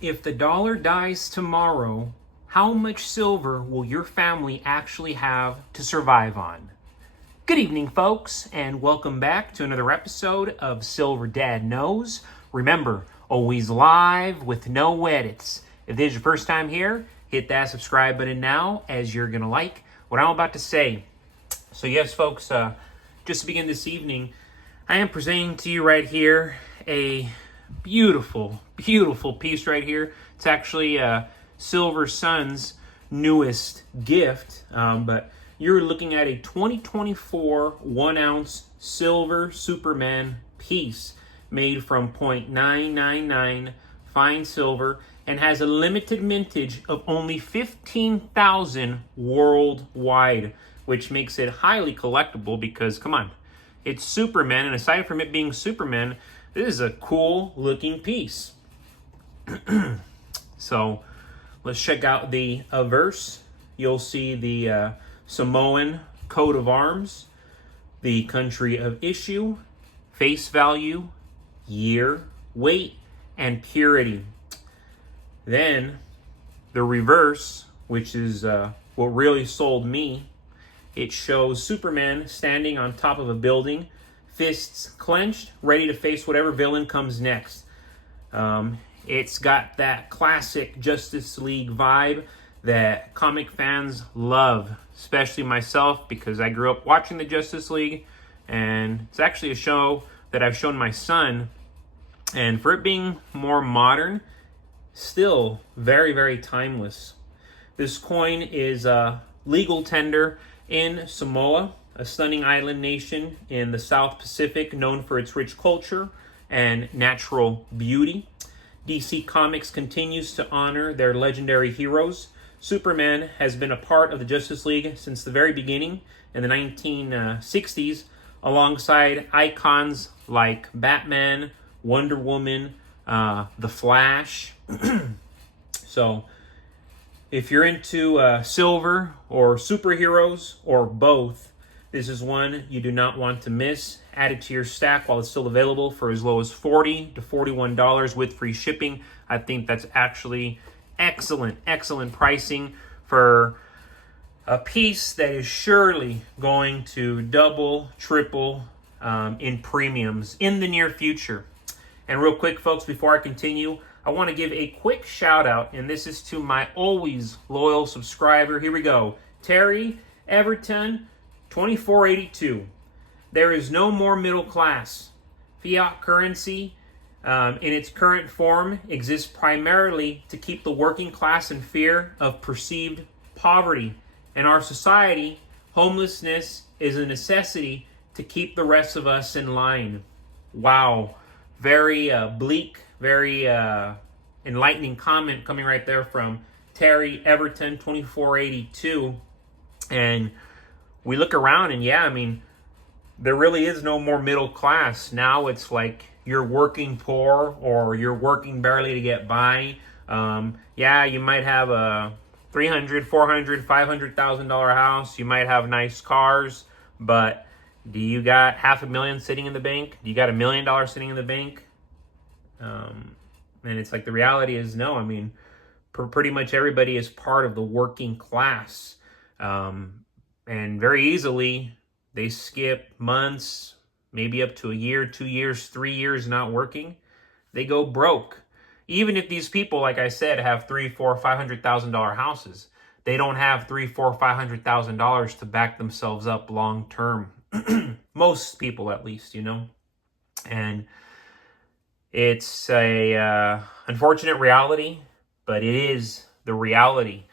If the dollar dies tomorrow, how much silver will your family actually have to survive on? Good evening, folks, and welcome back to another episode of Silver Dad Knows. Remember, always live with no edits. If this is your first time here, hit that subscribe button now, as you're going to like what I'm about to say. So yes, folks, just to begin this evening, I am presenting to you right here a beautiful piece right here. It's actually Silver Sun's newest gift, but you're looking at a 2024 1-ounce silver Superman piece made from .999 fine silver and has a limited mintage of only 15,000 worldwide, which makes it highly collectible because, come on, it's Superman, and aside from it being Superman, this is a cool looking piece. So let's check out the averse. You'll see the Samoan coat of arms, the country of issue, face value, year, weight, and purity. Then the reverse, which is what really sold me. It shows Superman standing on top of a building, fists clenched, ready to face whatever villain comes next. It's got that classic Justice League vibe that comic fans love, especially myself, because I grew up watching the Justice League, and it's actually a show that I've shown my son, and for it being more modern, still very, very timeless. This coin is legal tender in Samoa, a stunning island nation in the South Pacific known for its rich culture and natural beauty. DC Comics continues to honor their legendary heroes. Superman has been a part of the Justice League since the very beginning in the 1960s, alongside icons like Batman, Wonder Woman, The Flash. So, if you're into silver or superheroes or both, this is one you do not want to miss. Add it to your stack while it's still available for as low as $40 to $41 with free shipping. I think that's actually excellent pricing for a piece that is surely going to double, triple in premiums in the near future. And real quick, folks, before I continue, I want to give a quick shout out, and this is to my always loyal subscriber. Here we go. Terry Everton, 2482. There is no more middle class. Fiat currency in its current form exists primarily to keep the working class in fear of perceived poverty. In our society, homelessness is a necessity to keep the rest of us in line. Wow. Very bleak, very enlightening comment coming right there from Terry Everton, 2482. And we look around and yeah, I mean, there really is no more middle class. Now it's like you're working poor or you're working barely to get by. Yeah, you might have a $300,000, $400,000, $500,000 house. You might have nice cars, but do you got $500,000 sitting in the bank? Do you got $1 million sitting in the bank? And it's like the reality is no. I mean, pretty much everybody is part of the working class. And very easily, they skip months, maybe up to a year, 2 years, 3 years not working. They go broke. Even if these people, like I said, have $300,000, $400,000, $500,000 houses, they don't have $300,000, $400,000, $500,000 to back themselves up long term. Most people, at least, you know. And it's a unfortunate reality, but it is the reality.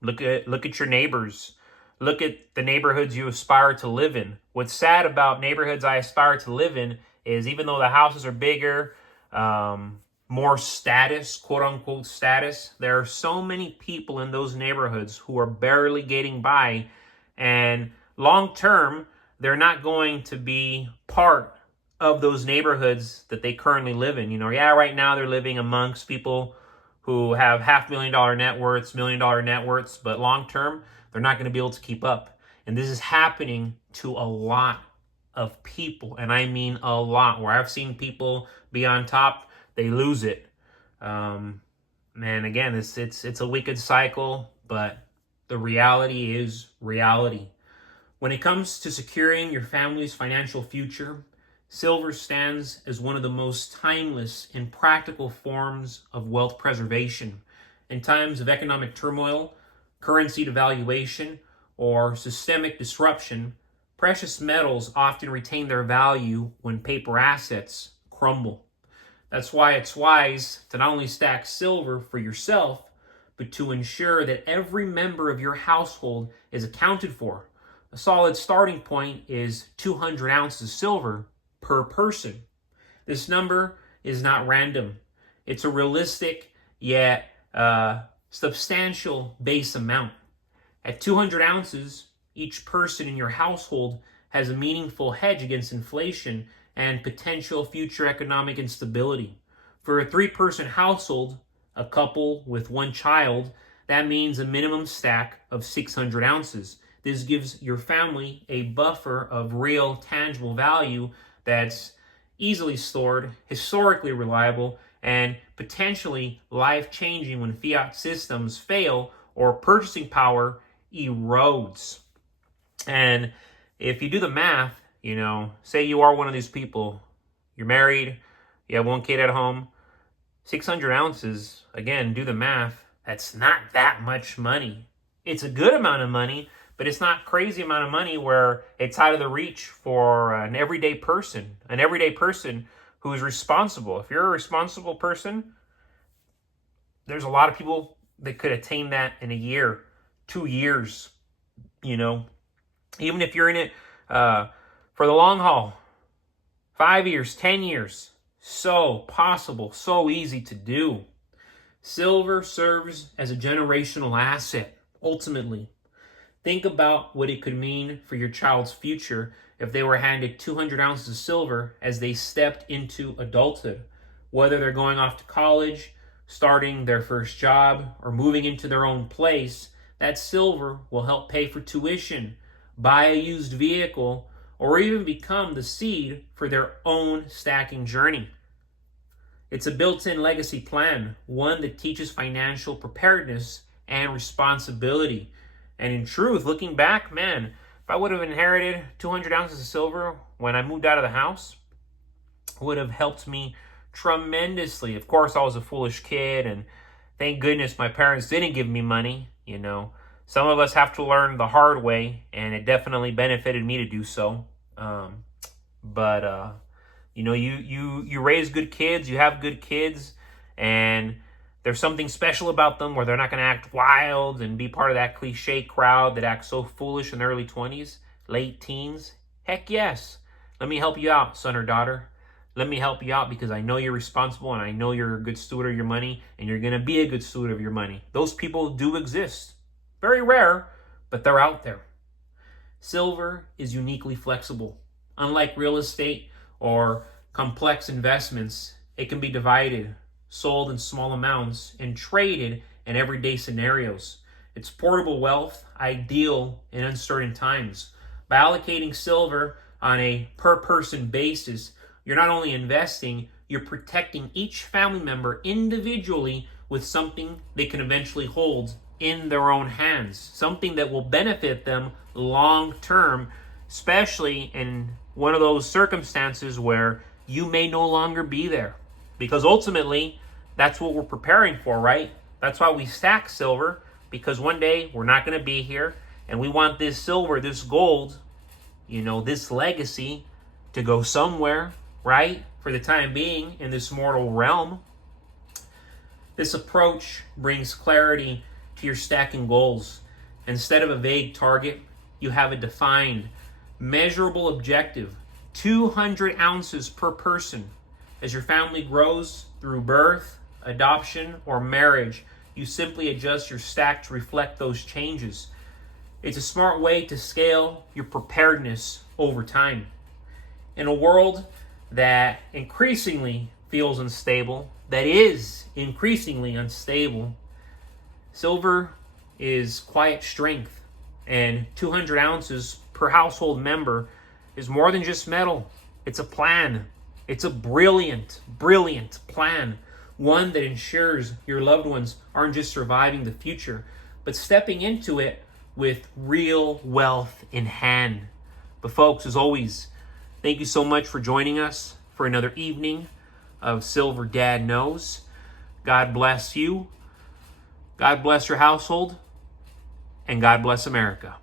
Look at your neighbors. Look at the neighborhoods you aspire to live in. What's sad about neighborhoods I aspire to live in is even though the houses are bigger, more status, quote unquote status, there are so many people in those neighborhoods who are barely getting by, and long term, they're not going to be part of those neighborhoods that they currently live in. You know, yeah, right now they're living amongst people who have $500,000 net worths, $1 million net worths, but long term, they're not going to be able to keep up. And this is happening to a lot of people, and I mean a lot, where I've seen people be on top, they lose it. Man, again, it's a wicked cycle, but the reality is reality. When it comes to securing your family's financial future, silver stands as one of the most timeless and practical forms of wealth preservation. In times of economic turmoil, currency devaluation, or systemic disruption, precious metals often retain their value when paper assets crumble. That's why it's wise to not only stack silver for yourself, but to ensure that every member of your household is accounted for. A solid starting point is 200 ounces of silver per person. This number is not random. It's a realistic yet substantial base amount. At 200 ounces, each person in your household has a meaningful hedge against inflation and potential future economic instability. For a 3-person household, a couple with 1 child, that means a minimum stack of 600 ounces. This gives your family a buffer of real, tangible value that's easily stored, historically reliable, and potentially life-changing when fiat systems fail or purchasing power erodes. And if you do the math, say you are one of these people, you're married, you have 1 kid at home, 600 ounces, again, do the math, that's not that much money. It's a good amount of money, but it's not crazy amount of money where it's out of the reach for an everyday person who is responsible. If you're a responsible person, there's a lot of people that could attain that in a year, 2 years, even if you're in it for the long haul, 5 years, 10 years, so possible, so easy to do. Silver serves as a generational asset, ultimately. Think about what it could mean for your child's future if they were handed 200 ounces of silver as they stepped into adulthood. Whether they're going off to college, starting their first job, or moving into their own place, that silver will help pay for tuition, buy a used vehicle, or even become the seed for their own stacking journey. It's a built-in legacy plan, one that teaches financial preparedness and responsibility. And in truth, looking back, man, if I would have inherited 200 ounces of silver when I moved out of the house, it would have helped me tremendously. Of course, I was a foolish kid, and thank goodness my parents didn't give me money, Some of us have to learn the hard way, and it definitely benefited me to do so. You raise good kids, you have good kids, and there's something special about them where they're not going to act wild and be part of that cliche crowd that acts so foolish in their early 20s, late teens. Heck yes. Let me help you out, son or daughter. Let me help you out because I know you're responsible and I know you're a good steward of your money and you're going to be a good steward of your money. Those people do exist. Very rare, but they're out there. Silver is uniquely flexible. Unlike real estate or complex investments, it can be divided, sold in small amounts, and traded in everyday scenarios. It's portable wealth, ideal in uncertain times. By allocating silver on a per-person basis, you're not only investing, you're protecting each family member individually with something they can eventually hold in their own hands, something that will benefit them long term, especially in one of those circumstances where you may no longer be there. Because ultimately, that's what we're preparing for, right? That's why we stack silver, because one day we're not going to be here, and we want this silver, this gold, this legacy to go somewhere, right? For the time being in this mortal realm. This approach brings clarity to your stacking goals. Instead of a vague target, you have a defined, measurable objective, 200 ounces per person. As your family grows through birth, adoption, or marriage, you simply adjust your stack to reflect those changes. It's a smart way to scale your preparedness over time. In a world that increasingly feels unstable, that is increasingly unstable, silver is quiet strength, and 200 ounces per household member is more than just metal. It's a plan. It's a brilliant, brilliant plan, one that ensures your loved ones aren't just surviving the future, but stepping into it with real wealth in hand. But folks, as always, thank you so much for joining us for another evening of Silver Dad Knows. God bless you. God bless your household. And God bless America.